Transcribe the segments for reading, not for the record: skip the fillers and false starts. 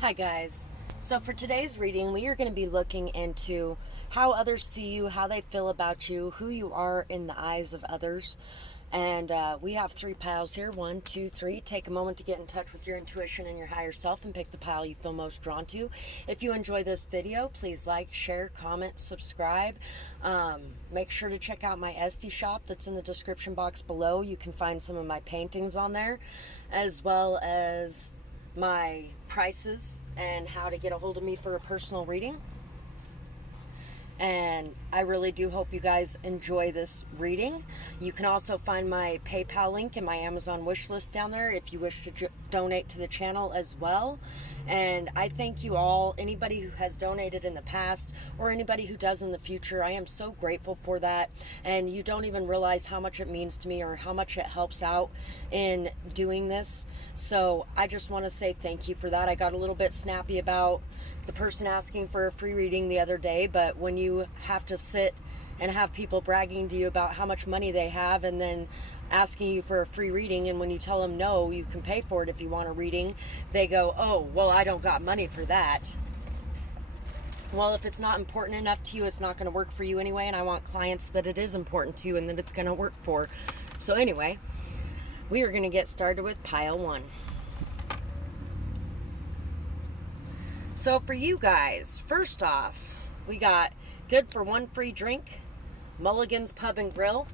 Hi guys. So for today's reading, we are going to be looking into how others see you, how they feel about you, who you are in the eyes of others. And we have 3 piles here. 1, 2, 3. Take a moment to get in touch with your intuition and your higher self and pick the pile you feel most drawn to. If you enjoy this video, please like, share, comment, subscribe. Make sure to check out my Etsy shop that's in the description box below. You can find some of my paintings on there, as well as my prices and how to get a hold of me for a personal reading. And I really do hope you guys enjoy this reading. You can also find my PayPal link and my Amazon wish list down there if you wish to donate to the channel as well. And I thank you all, anybody who has donated in the past or anybody who does in the future. I am so grateful for that. And you don't even realize how much it means to me or how much it helps out in doing this. So I just want to say thank you for that. I got a little bit snappy about the person asking for a free reading the other day, but when you have to sit and have people bragging to you about how much money they have and then asking you for a free reading, and when you tell them no, you can pay for it if you want a reading, they go, oh, well, I don't got money for that. Well, if it's not important enough to you, it's not going to work for you anyway, and I want clients that it is important to and that it's going to work for. So anyway, we are going to get started with pile 1. So for you guys, first off, we got good for 1 free drink, Mulligan's Pub and Grill.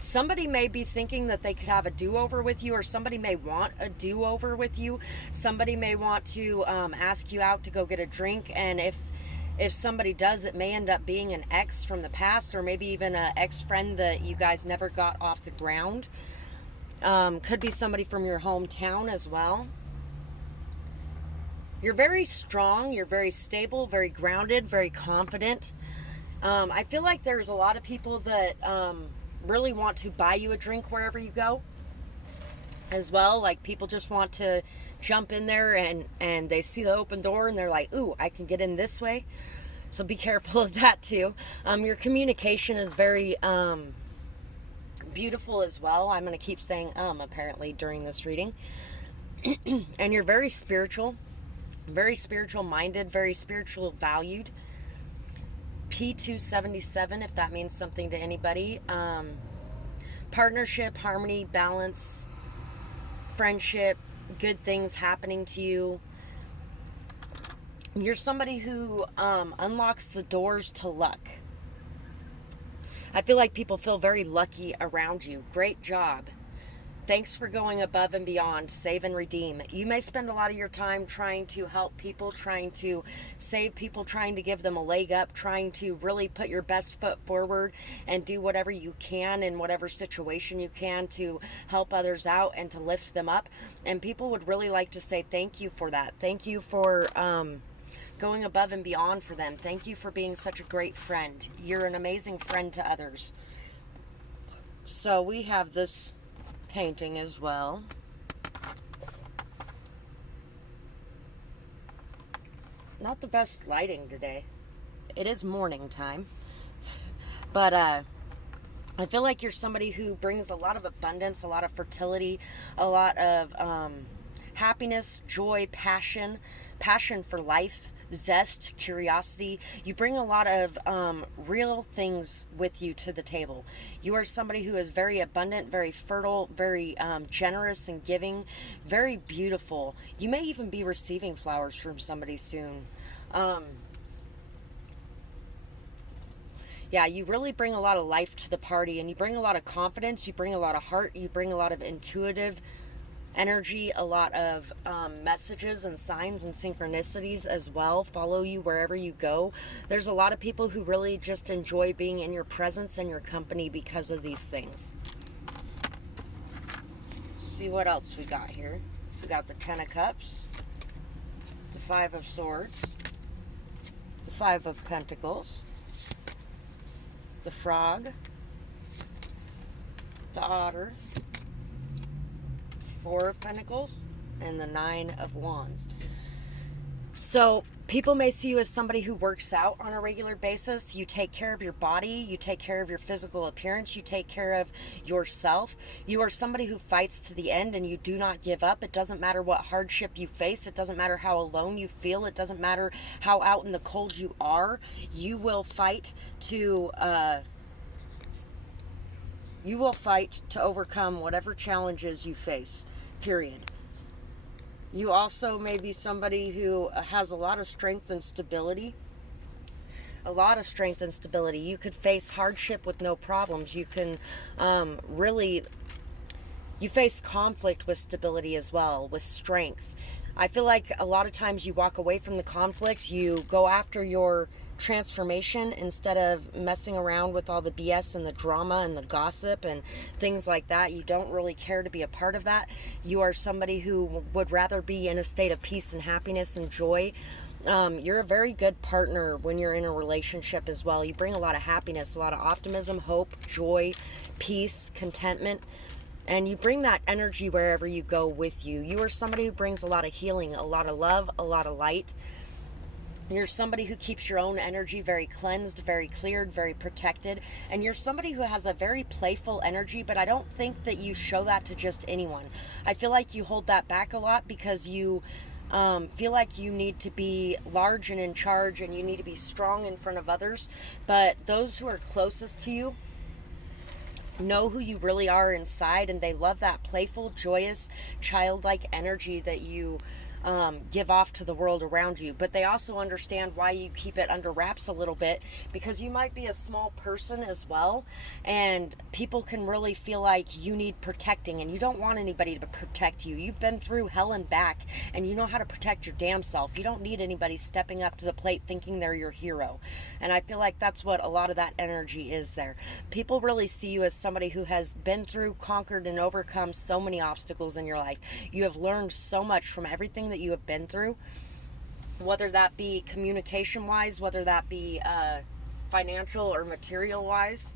Somebody may be thinking that they could have a do-over with you, or somebody may want a do-over with you. Somebody may want to ask you out to go get a drink, and if somebody does, it may end up being an ex from the past, or maybe even an ex-friend that you guys never got off the ground. Could be somebody from your hometown as well. You're very strong, you're very stable, very grounded, very confident. I feel like there's a lot of people that really want to buy you a drink wherever you go as well. Like, people just want to jump in there and they see the open door and they're like, ooh, I can get in this way. So be careful of that too. Your communication is very beautiful as well. I'm going to keep saying apparently during this reading. And you're very spiritual minded, very spiritual valued. P277, if that means something to anybody. Partnership, harmony, balance, friendship, good things happening to you. You're somebody who unlocks the doors to luck. I feel like people feel very lucky around you. Great job. Thanks for going above and beyond, save and redeem. You may spend a lot of your time trying to help people, trying to save people, trying to give them a leg up, trying to really put your best foot forward and do whatever you can in whatever situation you can to help others out and to lift them up. And people would really like to say thank you for that. Thank you for going above and beyond for them. Thank you for being such a great friend. You're an amazing friend to others. So we have this painting as well. Not the best lighting today. It is morning time. But I feel like you're somebody who brings a lot of abundance, a lot of fertility, a lot of happiness, joy, passion for life, zest, curiosity. You bring a lot of real things with you to the table. You are somebody who is very abundant, very fertile, very generous and giving, very beautiful. You may even be receiving flowers from somebody soon. Yeah, you really bring a lot of life to the party, and you bring a lot of confidence, you bring a lot of heart, you bring a lot of intuitive energy, a lot of messages and signs and synchronicities as well follow you wherever you go. There's a lot of people who really just enjoy being in your presence and your company because of these things. See what else we got here. We got the 10 of Cups, the 5 of Swords, the 5 of Pentacles, the Frog, the Otter, 4 of Pentacles, and the 9 of Wands. So people may see you as somebody who works out on a regular basis. You take care of your body, you take care of your physical appearance, you take care of yourself. You are somebody who fights to the end and you do not give up. It doesn't matter what hardship you face, it doesn't matter how alone you feel, it doesn't matter how out in the cold you are. You will fight to overcome whatever challenges you face, period. You also may be somebody who has a lot of strength and stability. A lot of strength and stability. You could face hardship with no problems. You can you face conflict with stability as well, with strength. I feel like a lot of times you walk away from the conflict, you go after your transformation instead of messing around with all the BS and the drama and the gossip and things like that. You don't really care to be a part of that. You are somebody who would rather be in a state of peace and happiness and joy. You're a very good partner when you're in a relationship as well. You bring a lot of happiness, a lot of optimism, hope, joy, peace, contentment. And you bring that energy wherever you go with you. You are somebody who brings a lot of healing, a lot of love, a lot of light. You're somebody who keeps your own energy very cleansed, very cleared, very protected. And you're somebody who has a very playful energy, but I don't think that you show that to just anyone. I feel like you hold that back a lot because you feel like you need to be large and in charge and you need to be strong in front of others. But those who are closest to you know who you really are inside, and they love that playful, joyous, childlike energy that you give off to the world around you. But they also understand why you keep it under wraps a little bit, because you might be a small person as well, and people can really feel like you need protecting, and you don't want anybody to protect you. You've been through hell and back, and you know how to protect your damn self. You don't need anybody stepping up to the plate thinking they're your hero. And I feel like that's what a lot of that energy is there. People really see you as somebody who has been through, conquered, and overcome so many obstacles in your life. You have learned so much from everything that you have been through, whether that be communication wise, whether that be financial or material wise.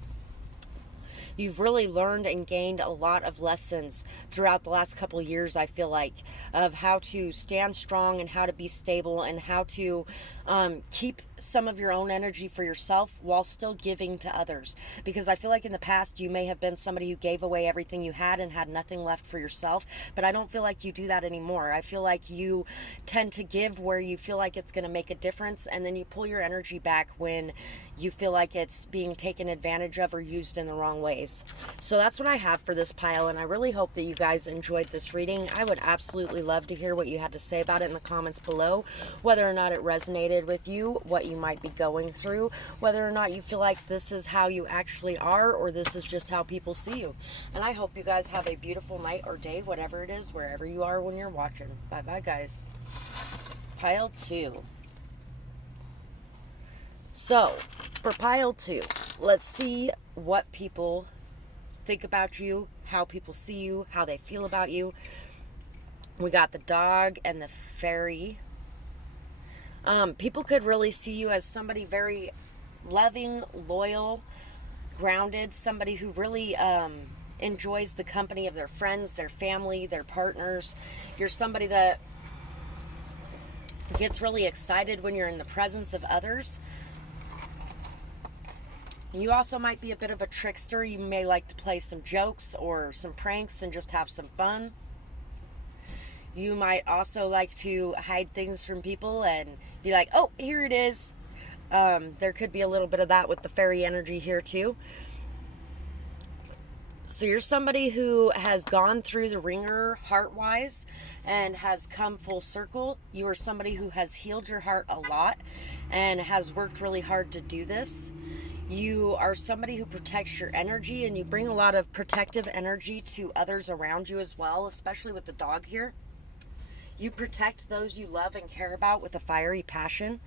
You've really learned and gained a lot of lessons throughout the last couple of years, I feel like, of how to stand strong and how to be stable and how to keep some of your own energy for yourself while still giving to others. Because I feel like in the past you may have been somebody who gave away everything you had and had nothing left for yourself, but I don't feel like you do that anymore. I feel like you tend to give where you feel like it's going to make a difference, and then you pull your energy back when you feel like it's being taken advantage of or used in the wrong ways. So that's what I have for this pile, and I really hope that you guys enjoyed this reading. I would absolutely love to hear what you had to say about it in the comments below, whether or not it resonated with you, what you might be going through, whether or not you feel like this is how you actually are or this is just how people see you. And I hope you guys have a beautiful night or day, whatever it is, wherever you are when you're watching. Bye bye, guys. Pile 2. So for pile 2, let's see what people think about you, how people see you, how they feel about you. We got the dog and the fairy. People could really see you as somebody very loving, loyal, grounded, somebody who really enjoys the company of their friends, their family, their partners. You're somebody that gets really excited when you're in the presence of others. You also might be a bit of a trickster. You may like to play some jokes or some pranks and just have some fun. You might also like to hide things from people and be like, oh, here it is. There could be a little bit of that with the fairy energy here too. So you're somebody who has gone through the ringer heart-wise and has come full circle. You are somebody who has healed your heart a lot and has worked really hard to do this. You are somebody who protects your energy, and you bring a lot of protective energy to others around you as well, especially with the dog here. You protect those you love and care about with a fiery passion.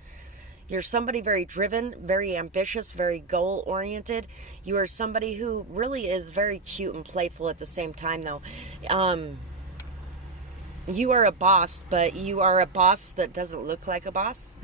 You're somebody very driven, very ambitious, very goal-oriented. You are somebody who really is very cute and playful at the same time, though. You are a boss, but you are a boss that doesn't look like a boss.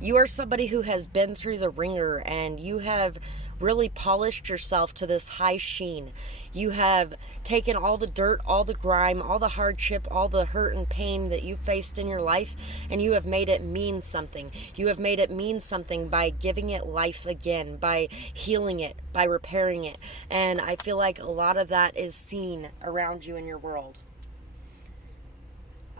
You are somebody who has been through the ringer, and you have really polished yourself to this high sheen. You have taken all the dirt, all the grime, all the hardship, all the hurt and pain that you faced in your life, and you have made it mean something. You have made it mean something by giving it life again, by healing it, by repairing it. And I feel like a lot of that is seen around you in your world.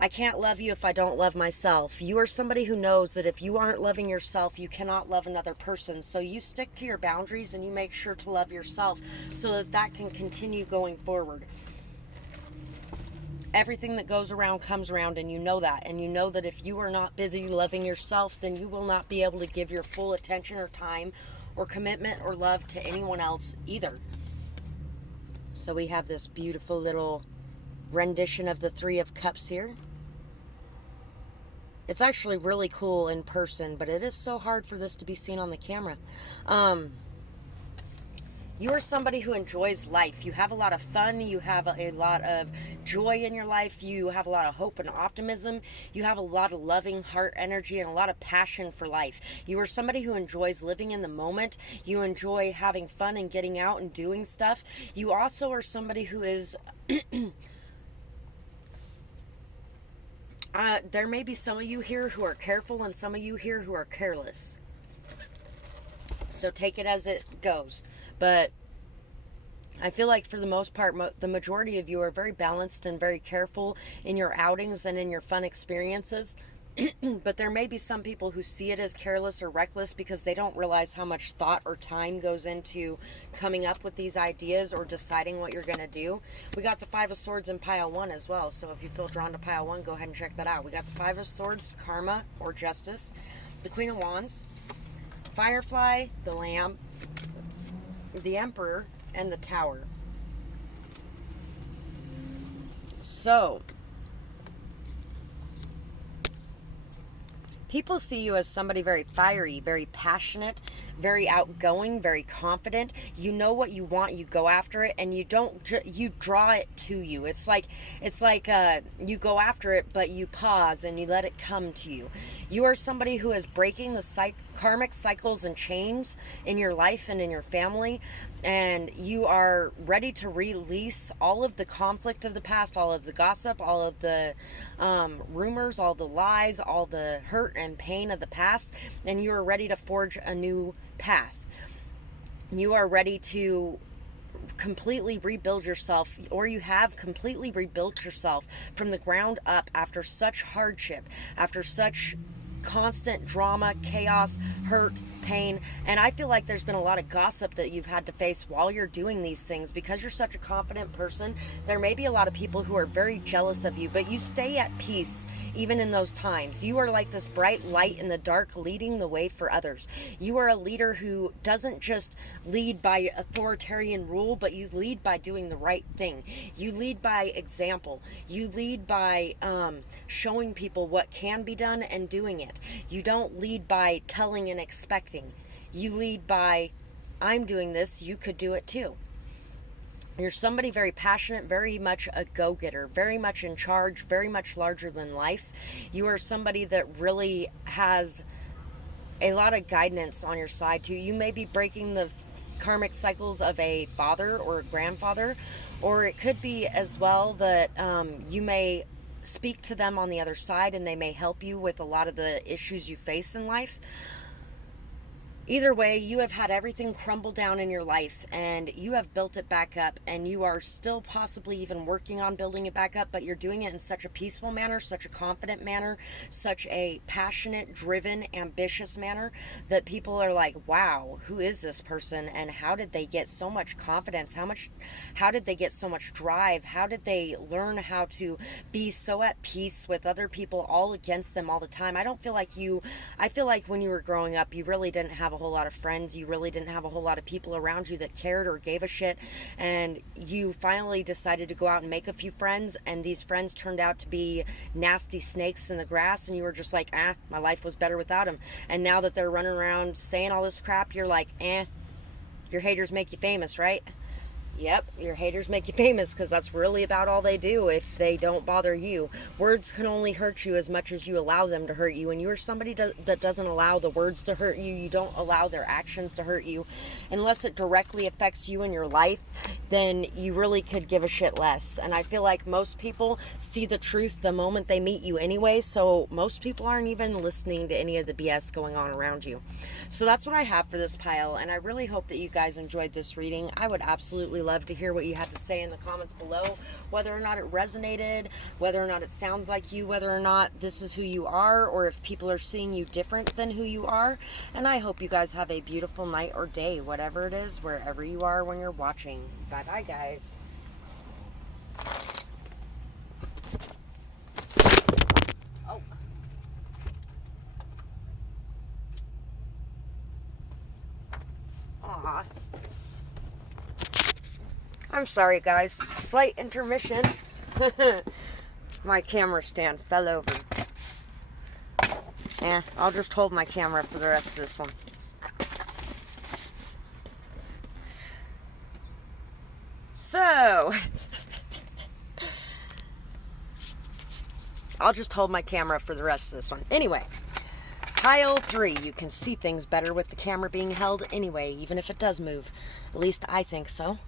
I can't love you if I don't love myself. You are somebody who knows that if you aren't loving yourself, you cannot love another person. So you stick to your boundaries and you make sure to love yourself so that that can continue going forward. Everything that goes around comes around, and you know that. And you know that if you are not busy loving yourself, then you will not be able to give your full attention or time or commitment or love to anyone else either. So we have this beautiful little rendition of the Three of Cups here. It's actually really cool in person, but it is so hard for this to be seen on the camera. You are somebody who enjoys life. You have a lot of fun. You have a lot of joy in your life. You have a lot of hope and optimism. You have a lot of loving heart energy and a lot of passion for life. You are somebody who enjoys living in the moment. You enjoy having fun and getting out and doing stuff. You also are somebody who is... there may be some of you here who are careful and some of you here who are careless. So take it as it goes. But I feel like for the most part, the majority of you are very balanced and very careful in your outings and in your fun experiences. But there may be some people who see it as careless or reckless because they don't realize how much thought or time goes into coming up with these ideas or deciding what you're going to do. We got the Five of Swords in pile 1 as well. So if you feel drawn to pile 1, go ahead and check that out. We got the Five of Swords, Karma or Justice, the Queen of Wands, Firefly, the Lamb, the Emperor, and the Tower. So people see you as somebody very fiery, very passionate, very outgoing, very confident. You know what you want, you go after it, and you don't, you draw it to you. It's like you go after it, but you pause and you let it come to you. You are somebody who is breaking the karmic cycles and chains in your life and in your family, and you are ready to release all of the conflict of the past, all of the gossip, all of the rumors, all the lies, all the hurt and pain of the past, and you are ready to forge a new path. You are ready to completely rebuild yourself, or you have completely rebuilt yourself from the ground up after such hardship, after such constant drama, chaos, hurt, pain. And I feel like there's been a lot of gossip that you've had to face while you're doing these things. Because you're such a confident person, there may be a lot of people who are very jealous of you, but you stay at peace even in those times. You are like this bright light in the dark, leading the way for others. You are a leader who doesn't just lead by authoritarian rule, but you lead by doing the right thing. You lead by example. You lead by showing people what can be done and doing it. You don't lead by telling and expecting. You lead by, I'm doing this, you could do it too. You're somebody very passionate, very much a go-getter, very much in charge, very much larger than life. You are somebody that really has a lot of guidance on your side too. You may be breaking the karmic cycles of a father or a grandfather, or it could be as well that you may speak to them on the other side and they may help you with a lot of the issues you face in life. Either way, you have had everything crumble down in your life and you have built it back up, and you are still possibly even working on building it back up, but you're doing it in such a peaceful manner, such a confident manner, such a passionate, driven, ambitious manner that people are like, wow, who is this person and how did they get so much confidence? How did they get so much drive? How did they learn how to be so at peace with other people all against them all the time? I feel like when you were growing up, you really didn't have a whole lot of friends. You really didn't have a whole lot of people around you that cared or gave a shit, and you finally decided to go out and make a few friends, and these friends turned out to be nasty snakes in the grass, and you were just like, my life was better without them. And now that they're running around saying all this crap, you're like, your haters make you famous, right? Yep, your haters make you famous, because that's really about all they do if they don't bother you. Words can only hurt you as much as you allow them to hurt you. And you are somebody that doesn't allow the words to hurt you. You don't allow their actions to hurt you. Unless it directly affects you in your life, then you really could give a shit less. And I feel like most people see the truth the moment they meet you anyway, so most people aren't even listening to any of the BS going on around you. So that's what I have for this pile, and I really hope that you guys enjoyed this reading. I would absolutely love to hear what you had to say in the comments below, whether or not it resonated, whether or not it sounds like you, whether or not this is who you are, or if people are seeing you different than who you are. And I hope you guys have a beautiful night or day, whatever it is, wherever you are when you're watching. Bye bye, guys. Oh. Aw. I'm sorry, guys. Slight intermission. My camera stand fell over. I'll just hold my camera for the rest of this one. So, I'll just hold my camera for the rest of this one. Anyway, pile 3. You can see things better with the camera being held anyway, even if it does move. At least I think so.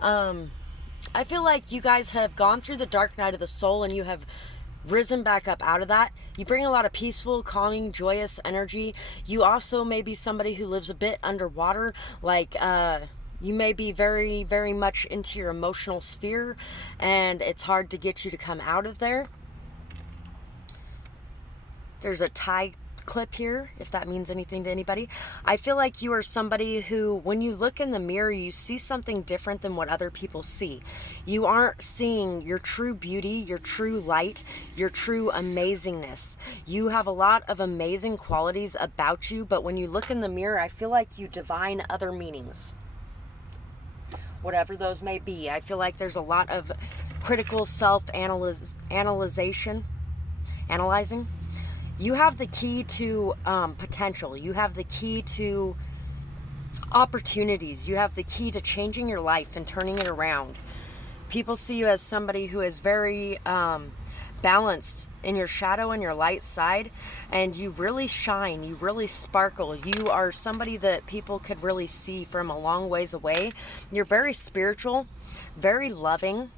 I feel like you guys have gone through the dark night of the soul and you have risen back up out of that. You bring a lot of peaceful, calming, joyous energy. You also may be somebody who lives a bit underwater, like you may be very, very much into your emotional sphere, and it's hard to get you to come out of there. There's a tie clip here, if that means anything to anybody. I feel like you are somebody who, when you look in the mirror, you see something different than what other people see. You aren't seeing your true beauty, your true light, your true amazingness. You have a lot of amazing qualities about you, but when you look in the mirror, I feel like you divine other meanings. Whatever those may be. I feel like there's a lot of critical analyzing. You have the key to potential. You have the key to opportunities. You have the key to changing your life and turning it around. People see you as somebody who is very balanced in your shadow and your light side, and you really shine. You really sparkle. You are somebody that people could really see from a long ways away. You're very spiritual, very loving.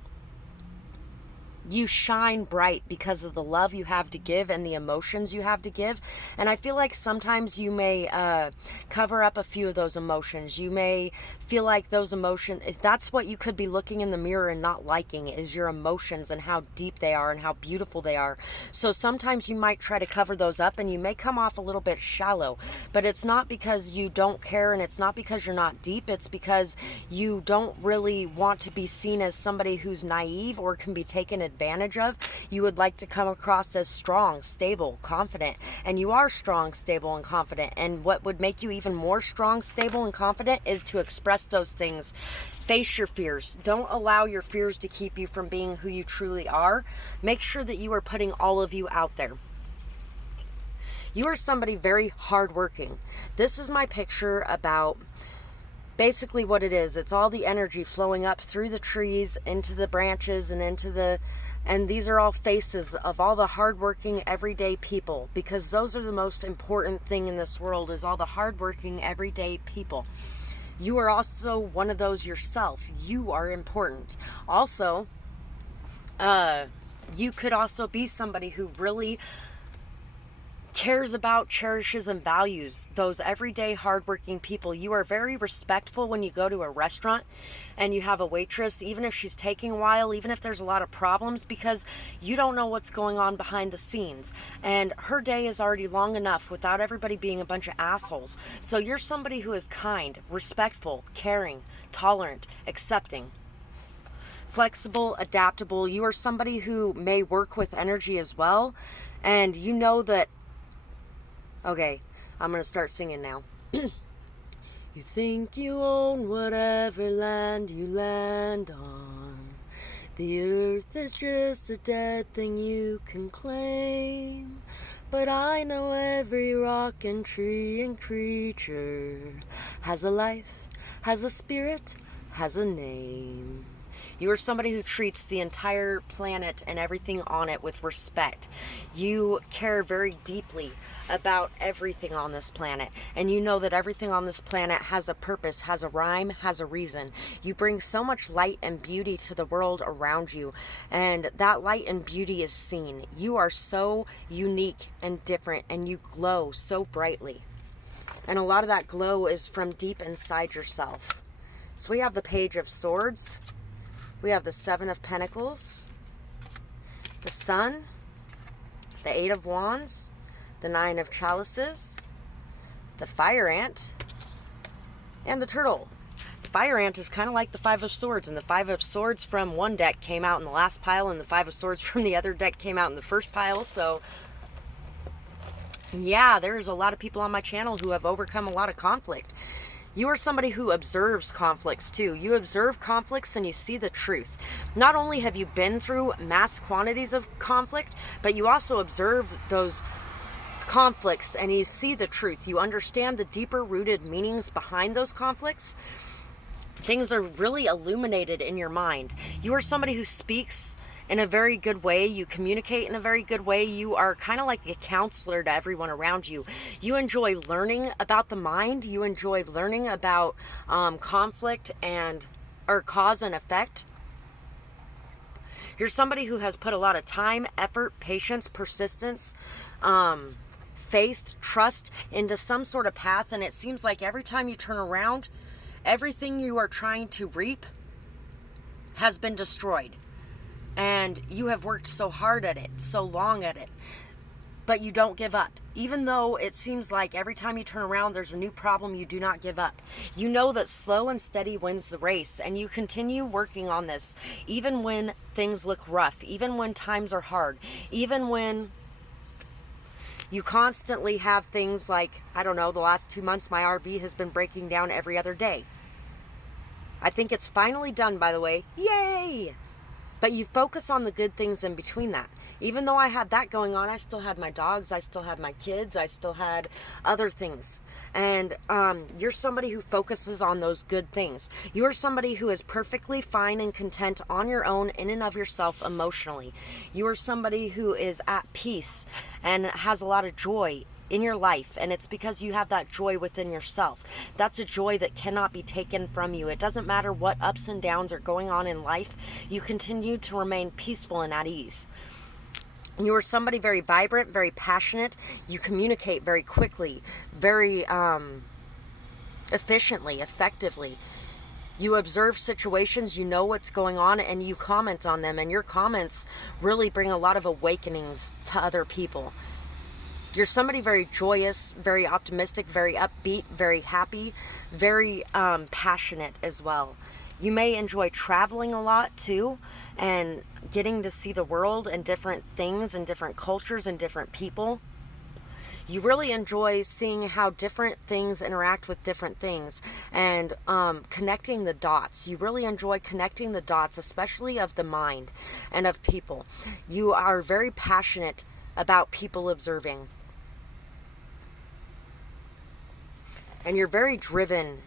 You shine bright because of the love you have to give and the emotions you have to give. And I feel like sometimes you may cover up a few of those emotions. You may feel like those emotions, that's what you could be looking in the mirror and not liking, is your emotions and how deep they are and how beautiful they are. So sometimes you might try to cover those up and you may come off a little bit shallow. But it's not because you don't care, and it's not because you're not deep. It's because you don't really want to be seen as somebody who's naive or can be taken advantage of. You would like to come across as strong, stable, confident, and you are strong, stable, and confident. And what would make you even more strong, stable, and confident is to express those things. Face your fears. Don't allow your fears to keep you from being who you truly are. Make sure that you are putting all of you out there. You are somebody very hardworking. This is my picture about basically what it is. It's all the energy flowing up through the trees, into the branches, and these are all faces of all the hardworking everyday people, because those are the most important thing in this world, is all the hardworking everyday people. You are also one of those yourself. You are important. Also, you could also be somebody who really cares about, cherishes, and values those everyday hardworking people. You are very respectful when you go to a restaurant and you have a waitress, even if she's taking a while, even if there's a lot of problems, because you don't know what's going on behind the scenes. And her day is already long enough without everybody being a bunch of assholes. So you're somebody who is kind, respectful, caring, tolerant, accepting, flexible, adaptable. You are somebody who may work with energy as well. And you know that, okay, I'm going to start singing now. You think you own whatever land you land on. The earth is just a dead thing you can claim. But I know every rock and tree and creature has a life, has a spirit, has a name. You are somebody who treats the entire planet and everything on it with respect. You care very deeply about everything on this planet. And you know that everything on this planet has a purpose, has a rhyme, has a reason. You bring so much light and beauty to the world around you. And that light and beauty is seen. You are so unique and different, and you glow so brightly. And a lot of that glow is from deep inside yourself. So we have the Page of Swords. We have the Seven of Pentacles, the Sun, the Eight of Wands, the Nine of Chalices, the Fire Ant, and the Turtle. The Fire Ant is kind of like the Five of Swords, and the Five of Swords from one deck came out in the last pile, and the Five of Swords from the other deck came out in the first pile. So yeah, there's a lot of people on my channel who have overcome a lot of conflict. You are somebody who observes conflicts too. You observe conflicts and you see the truth. Not only have you been through mass quantities of conflict, but you also observe those conflicts and you see the truth. You understand the deeper rooted meanings behind those conflicts. Things are really illuminated in your mind. You are somebody who speaks in a very good way. You communicate in a very good way. You are kind of like a counselor to everyone around you. You enjoy learning about the mind. You enjoy learning about conflict or cause and effect. You're somebody who has put a lot of time, effort, patience, persistence, faith, trust into some sort of path. And it seems like every time you turn around, everything you are trying to reap has been destroyed. And you have worked so hard at it, so long at it, but you don't give up. Even though it seems like every time you turn around there's a new problem, you do not give up. You know that slow and steady wins the race, and you continue working on this, even when things look rough, even when times are hard, even when you constantly have things like, I don't know, the last 2 months my RV has been breaking down every other day. I think it's finally done, by the way. Yay! But you focus on the good things in between that. Even though I had that going on, I still had my dogs, I still had my kids, I still had other things. And you're somebody who focuses on those good things. You're somebody who is perfectly fine and content on your own, in and of yourself emotionally. You are somebody who is at peace and has a lot of joy in your life, and it's because you have that joy within yourself. That's a joy that cannot be taken from you. It doesn't matter what ups and downs are going on in life, you continue to remain peaceful and at ease. You are somebody very vibrant, very passionate. You communicate very quickly, very efficiently, effectively. You observe situations, you know what's going on, and you comment on them, and your comments really bring a lot of awakenings to other people. You're somebody very joyous, very optimistic, very upbeat, very happy, very passionate as well. You may enjoy traveling a lot too, and getting to see the world and different things and different cultures and different people. You really enjoy seeing how different things interact with different things and connecting the dots. You really enjoy connecting the dots, especially of the mind and of people. You are very passionate about people observing. And you're very driven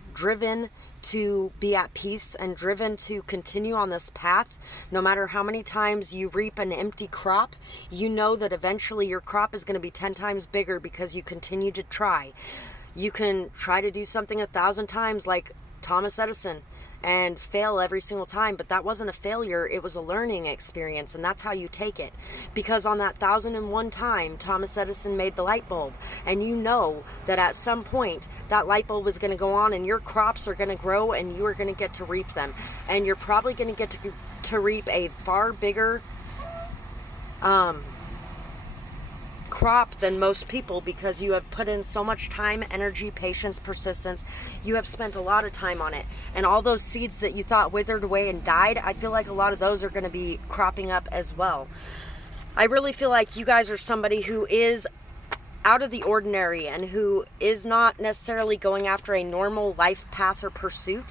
to be at peace and driven to continue on this path. No matter how many times you reap an empty crop, you know that eventually your crop is going to be 10 times bigger because you continue to try. You can try to do something 1,000 times like Thomas Edison and fail every single time, but that wasn't a failure, it was a learning experience, and that's how you take it. Because on that 1,001 time, Thomas Edison made the light bulb, and you know that at some point that light bulb is going to go on and your crops are going to grow and you are going to get to reap them, and you're probably going to get to reap a far bigger crop than most people, because you have put in so much time, energy, patience, persistence. You have spent a lot of time on it, and all those seeds that you thought withered away and died, I feel like a lot of those are going to be cropping up as well. I really feel like you guys are somebody who is out of the ordinary and who is not necessarily going after a normal life path or pursuit.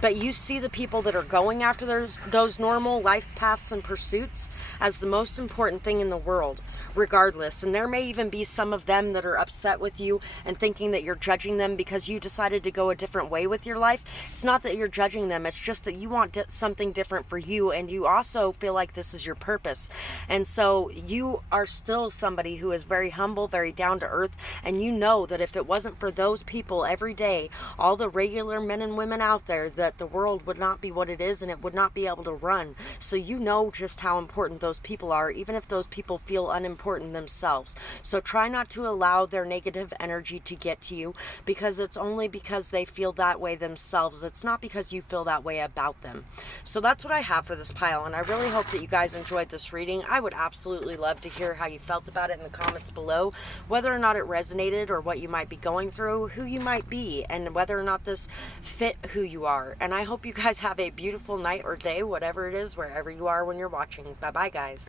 But you see the people that are going after those normal life paths and pursuits as the most important thing in the world, regardless. And there may even be some of them that are upset with you and thinking that you're judging them because you decided to go a different way with your life. It's not that you're judging them. It's just that you want something different for you, and you also feel like this is your purpose. And so you are still somebody who is very humble, very down to earth, and you know that if it wasn't for those people every day, all the regular men and women out there, that the world would not be what it is, and it would not be able to run. So you know just how important those people are, even if those people feel unimportant themselves. So try not to allow their negative energy to get to you, because it's only because they feel that way themselves. It's not because you feel that way about them. So that's what I have for this pile, and I really hope that you guys enjoyed this reading. I would absolutely love to hear how you felt about it in the comments below, whether or not it resonated, or what you might be going through, who you might be, and whether or not this fit who you are. And I hope you guys have a beautiful night or day, whatever it is, wherever you are when you're watching. Bye bye, guys.